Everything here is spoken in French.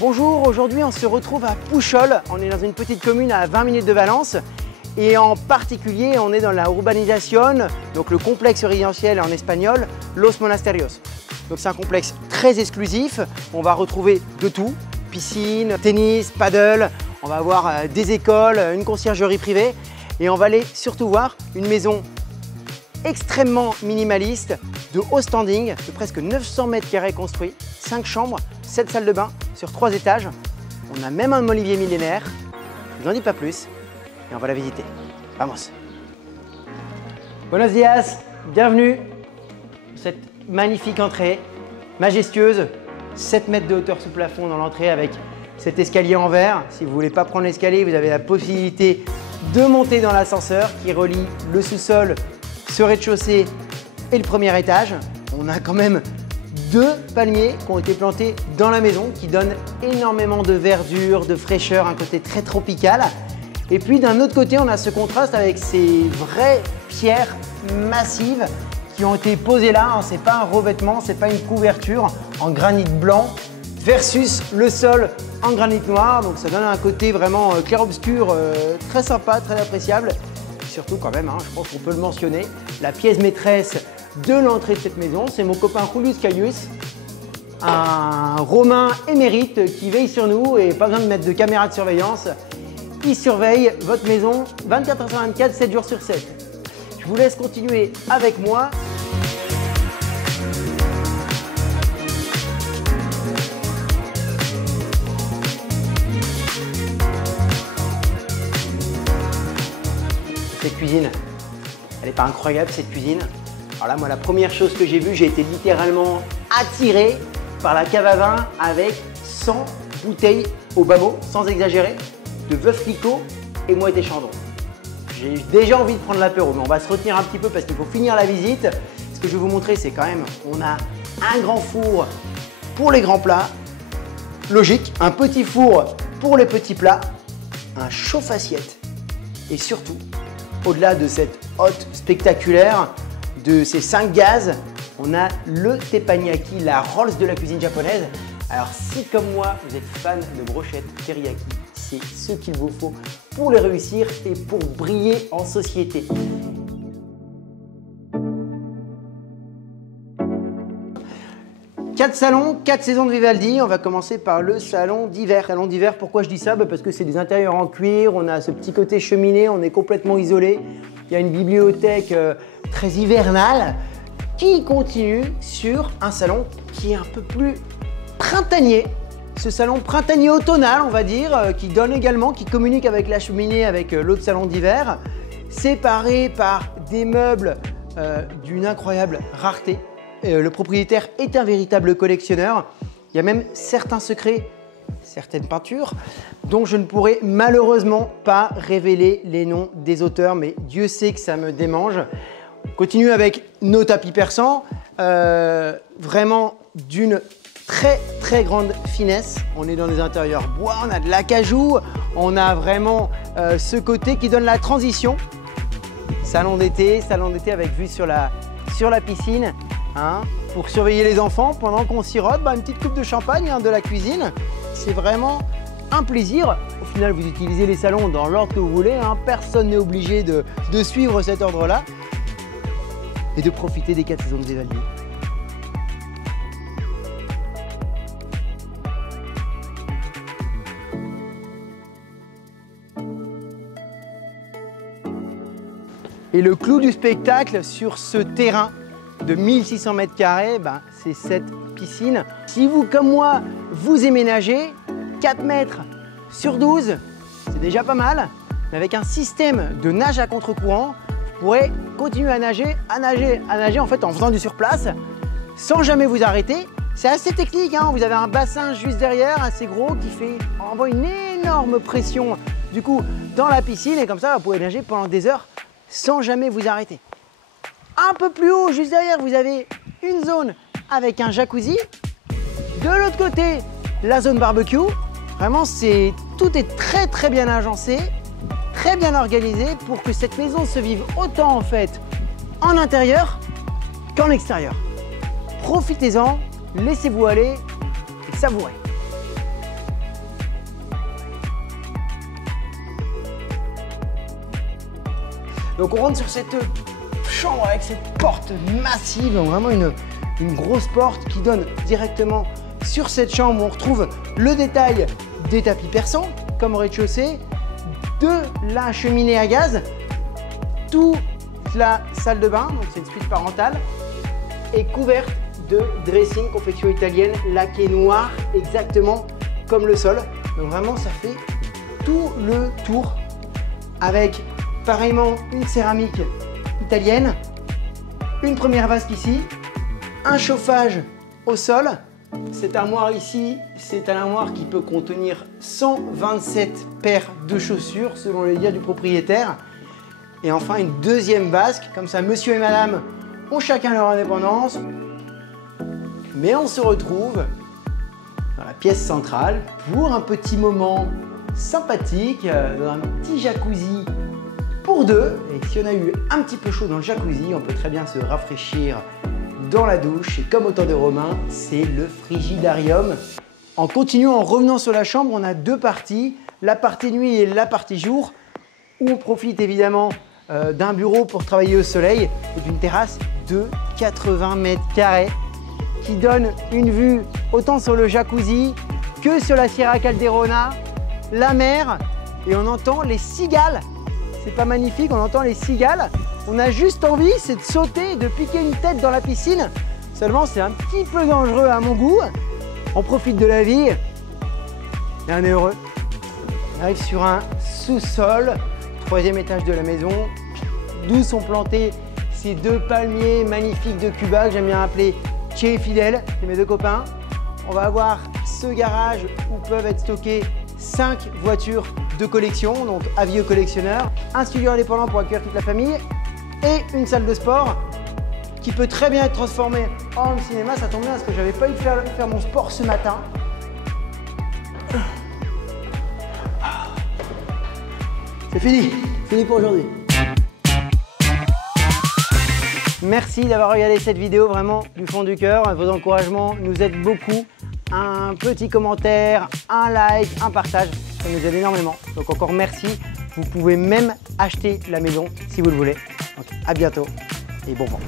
Bonjour, aujourd'hui on se retrouve à Pouchol. On est dans une petite commune à 20 minutes de Valence. Et en particulier, on est dans la Urbanización, donc le complexe résidentiel en espagnol, Los Monasterios. Donc c'est un complexe très exclusif. On va retrouver de tout, piscine, tennis, paddle. On va avoir des écoles, une conciergerie privée. Et on va aller surtout voir une maison extrêmement minimaliste, de haut standing, de presque 900 mètres carrés construits, 5 chambres, 7 salles de bain sur 3 étages. On a même un olivier millénaire. Je vous en dis pas plus et on va la visiter. Vamos! Buenos dias, bienvenue pour cette magnifique entrée, majestueuse, 7 mètres de hauteur sous plafond dans l'entrée avec cet escalier en verre. Si vous ne voulez pas prendre l'escalier, vous avez la possibilité de monter dans l'ascenseur qui relie le sous-sol, ce rez-de-chaussée et le premier étage. On a quand même 2 palmiers qui ont été plantés dans la maison qui donnent énormément de verdure, de fraîcheur, un côté très tropical. Et puis d'un autre côté, on a ce contraste avec ces vraies pierres massives qui ont été posées là. Ce n'est pas un revêtement, ce n'est pas une couverture en granit blanc versus le sol en granit noir. Donc ça donne un côté vraiment clair-obscur très sympa, très appréciable. Surtout quand même, je pense qu'on peut le mentionner, la pièce maîtresse de l'entrée de cette maison, c'est mon copain Julius Caius, un Romain émérite qui veille sur nous et pas besoin de mettre de caméra de surveillance. Il surveille votre maison 24h/24, 7 jours sur 7. Je vous laisse continuer avec moi. Cette cuisine, elle n'est pas incroyable cette cuisine. Alors là, moi, la première chose que j'ai vue, j'ai été littéralement attiré par la cave à vin avec 100 bouteilles au bas mot, sans exagérer, de Veuve Clicquot et Moët et Chandon. J'ai déjà envie de prendre l'apéro, mais on va se retenir un petit peu parce qu'il faut finir la visite. Ce que je vais vous montrer, c'est quand même, on a un grand four pour les grands plats, logique, un petit four pour les petits plats, un chauffe-assiette et surtout, au-delà de cette hotte spectaculaire, de ces 5 gaz, on a le teppanyaki, la Rolls de la cuisine japonaise. Alors si comme moi, vous êtes fan de brochettes teriyaki, c'est ce qu'il vous faut pour les réussir et pour briller en société. Quatre salons, 4 saisons de Vivaldi. On va commencer par le salon d'hiver. Salon d'hiver, pourquoi je dis ça? Parce que c'est des intérieurs en cuir, on a ce petit côté cheminée, on est complètement isolé. Il y a une bibliothèque très hivernale qui continue sur un salon qui est un peu plus printanier. Ce salon printanier automnal, on va dire, qui donne également, qui communique avec la cheminée, avec l'autre salon d'hiver, séparé par des meubles d'une incroyable rareté. Le propriétaire est un véritable collectionneur. Il y a même certains secrets, certaines peintures, dont je ne pourrai malheureusement pas révéler les noms des auteurs, mais Dieu sait que ça me démange. On continue avec nos tapis persans, vraiment d'une très grande finesse. On est dans des intérieurs bois, on a de l'acajou, on a vraiment ce côté qui donne la transition. Salon d'été avec vue sur la piscine. Pour surveiller les enfants pendant qu'on sirote une petite coupe de champagne de la cuisine. C'est vraiment un plaisir. Au final, vous utilisez les salons dans l'ordre que vous voulez. Personne n'est obligé de suivre cet ordre-là et de profiter des 4 saisons de Vivaldi. Et le clou du spectacle sur ce terrain de 1600 mètres carrés, c'est cette piscine. Si vous, comme moi, vous aménagez 4 mètres sur 12, c'est déjà pas mal. Mais avec un système de nage à contre-courant, vous pourrez continuer à nager en fait en faisant du surplace, sans jamais vous arrêter. C'est assez technique, vous avez un bassin juste derrière, assez gros, qui envoie une énorme pression du coup dans la piscine et comme ça, vous pouvez nager pendant des heures sans jamais vous arrêter. Un peu plus haut, juste derrière, vous avez une zone avec un jacuzzi. De l'autre côté, la zone barbecue. Vraiment, tout est très bien agencé, très bien organisé pour que cette maison se vive autant en fait en intérieur qu'en extérieur. Profitez-en, laissez-vous aller et savourez. Donc on rentre sur cette chambre avec cette porte massive, donc vraiment une grosse porte qui donne directement sur cette chambre où on retrouve le détail des tapis persans, comme au rez-de-chaussée, de la cheminée à gaz, toute la salle de bain, donc c'est une suite parentale, est couverte de dressing confection italienne laqué noir, exactement comme le sol. Donc vraiment ça fait tout le tour avec pareillement une céramique italienne, une première vasque ici, un chauffage au sol. Cette armoire ici, c'est une armoire qui peut contenir 127 paires de chaussures selon les dires du propriétaire. Et enfin une deuxième vasque, comme ça monsieur et madame ont chacun leur indépendance. Mais on se retrouve dans la pièce centrale pour un petit moment sympathique, dans un petit jacuzzi pour deux. Et si on a eu un petit peu chaud dans le jacuzzi, on peut très bien se rafraîchir dans la douche. Et comme au temps des Romains, c'est le frigidarium. En continuant, en revenant sur la chambre, on a deux parties. La partie nuit et la partie jour, où on profite évidemment d'un bureau pour travailler au soleil et d'une terrasse de 80 mètres carrés qui donne une vue autant sur le jacuzzi que sur la Sierra Calderona, la mer, et on entend les cigales. C'est pas magnifique, on entend les cigales. On a juste envie, c'est de sauter, de piquer une tête dans la piscine. Seulement, c'est un petit peu dangereux à mon goût. On profite de la vie et on est heureux. On arrive sur un sous-sol, 3e étage de la maison, d'où sont plantés ces deux palmiers magnifiques de Cuba que j'aime bien appeler Che et Fidel, c'est mes deux copains. On va avoir ce garage où peuvent être stockées 5 voitures de collection, donc avis aux collectionneurs, un studio indépendant pour accueillir toute la famille et une salle de sport qui peut très bien être transformée en home cinéma. Ça tombe bien parce que j'avais pas eu de faire mon sport ce matin. C'est fini pour aujourd'hui. Merci d'avoir regardé cette vidéo vraiment du fond du cœur. Vos encouragements nous aident beaucoup. Un petit commentaire, un like, un partage, ça nous aide énormément. Donc encore merci. Vous pouvez même acheter la maison si vous le voulez. Donc à bientôt et bon vent.